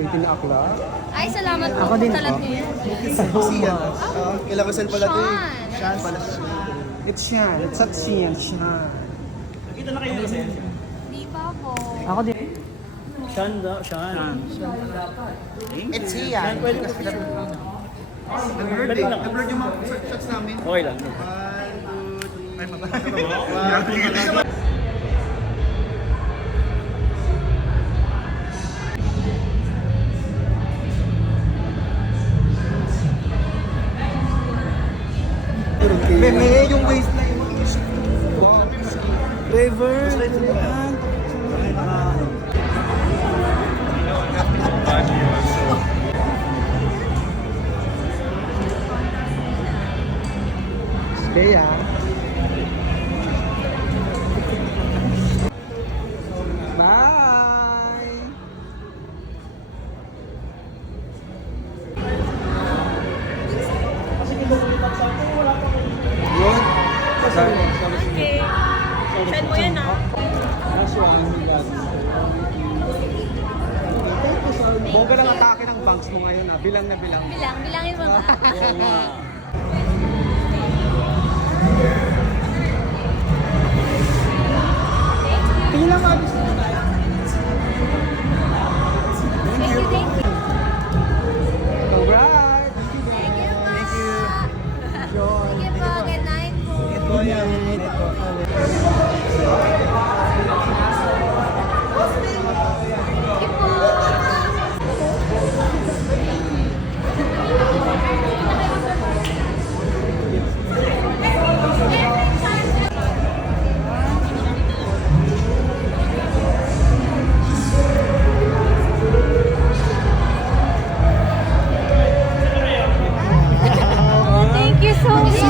Pretty na akla. Ay, salamat po. Ako din Talaga po. yan. Siya. Kailang kasal pala ito eh. Sean. Sean pala siya. It's Sian. It's not Sian. Sian. Di ba po? Ako din. Sean daw, Sean. It's Sian. Nag-birthday. Nag-birthday yung mga shots namin. Okay lang. 1, 2, 3. Meme, yung waistline mo. River. Bea. Bye. Yun. Okay. Send mo yan ah. Boga lang atake ng banks mo ngayon ah. Bilang na bilang. Bilangin mo nga. Oo nga. Tingin lang abi. Thank you, thank you. Alright. Thank you po. Thank you. John. Thank you po. Good night po. Good night. Thank you po. Oh, thank you so much.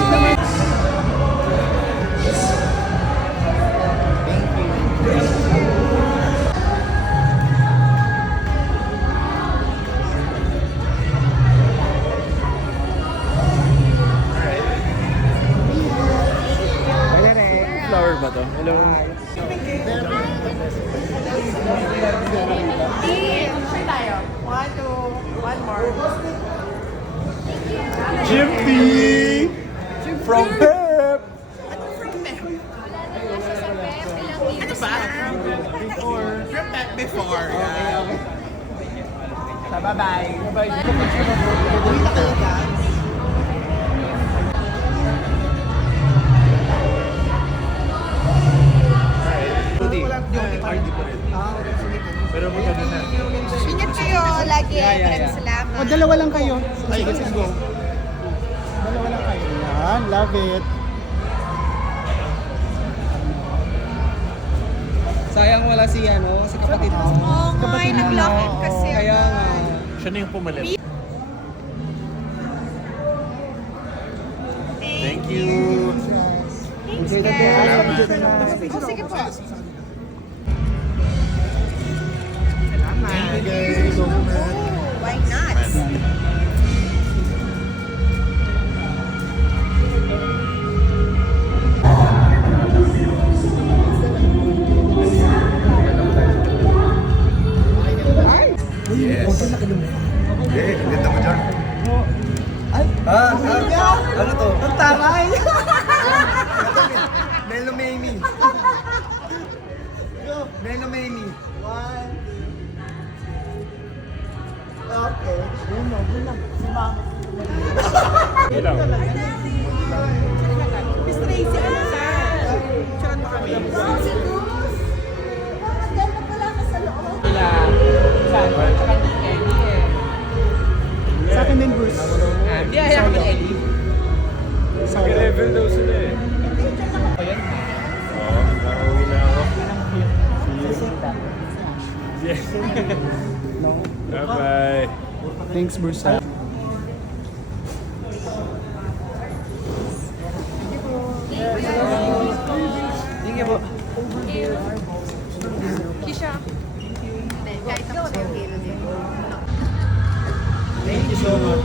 Kaya rin. Flower ba to? Hello. Jimpy! From Pep! Ano ba? Before. Bye-bye. Ingat kayo lagi. Maraming salamat. O, dalawa lang kayo. Sige, let's go. Dalawa lang kayo. Yan, love it. Sayang wala si ano, si kapatid mo. Oo nga, nag-lock-in kasi. Kaya nga. Siya na yung pumalit. Thank you. Thanks, Enjoy the day. guys. Enjoy the night. Oh, sige po. Oh, why not? Ano to? Ang taray! Melo Mamie. Melo Mamie. One. Okay. Uno. Si Mama. Hello. Miss Tracy, ano sa? Si Gus. Ganda pala ka sa loob. Sa akin din, Bruce. Hindi, ayaw ka Ellie. Sa Level daw sila eh. Oo, nakauwi na ako. Yes. Bye-bye. Thanks, Bruce. Thank you po. Kisha. Kahit ako sa kilo din. Thank you so much.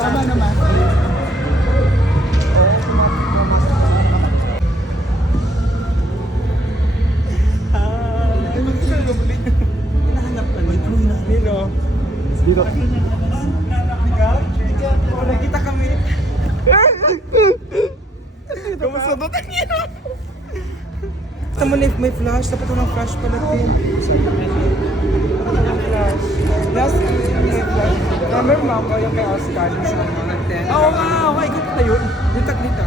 Tama naman. Dito. Nakita kami. Kamusta ba? Gusto mo na if may flash? Dapat walang flash pala din. Walang flash. Last year, may flash. Remember ma'am, o yung kay Oscar, yung sa mga 10. Oo nga, okay, ikaw pala yun. Yung taglita.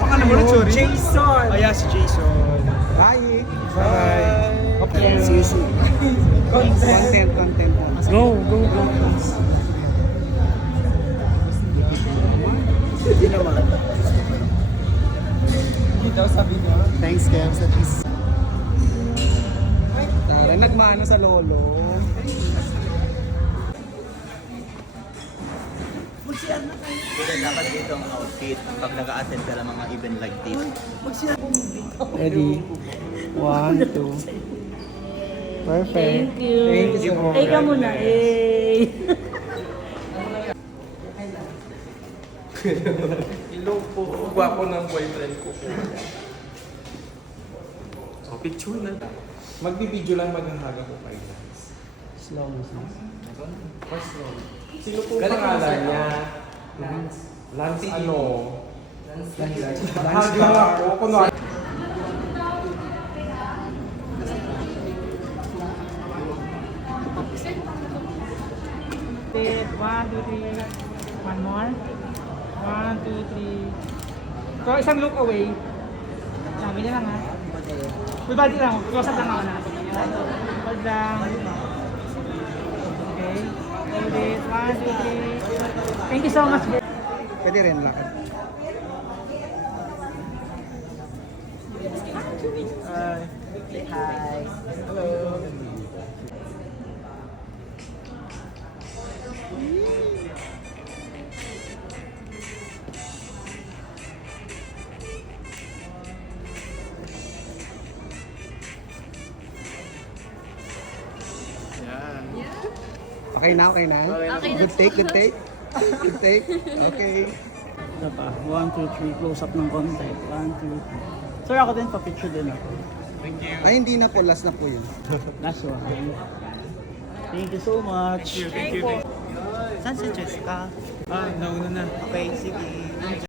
Pakala mo na, sorry. Jason! Ayan, si Jason. Bye! Bye. Okay. See you soon. Content. Go, go, go. Hindi naman. Hindi daw sabi niya. Thanks, Kev, at least. Tara, nagmano sa lolo. Dapat dito ang outfit pag nag-a-attend ka ng mga event like this. Ready? 1, 2. Perfect. Thank you. Thank you so much. Ay, ka muna. Eh. Hello po. Gwapo ng boyfriend ko po. So, picture na. Magbibideo lang maghahaga ko kayo. Slow mo, sis. Sino po pangalan niya? Lance ano? Hag lang ako. Kunwari. Wait, 1, 2, 3. One more. 1, 2, 3. So, isang look away. Sabi niya lang ha. Full body lang. Close up lang ako na. Hold lang. Okay. Hold it. 1, 2, 3. Thank you so much. Pwede rin lakad. Hi. Hello. Okay na, okay na? Okay na. Good take, good take. Good take. Okay. Ito pa. 1, 2, 3. Close up ng konti. 1, 2, 3. Sir, ako din. Pa-picture din ako. Ay, hindi na po. Last na po yun. Last one. Thank you so much. Saan si Jessica? Ah, nauna na. Okay, sige.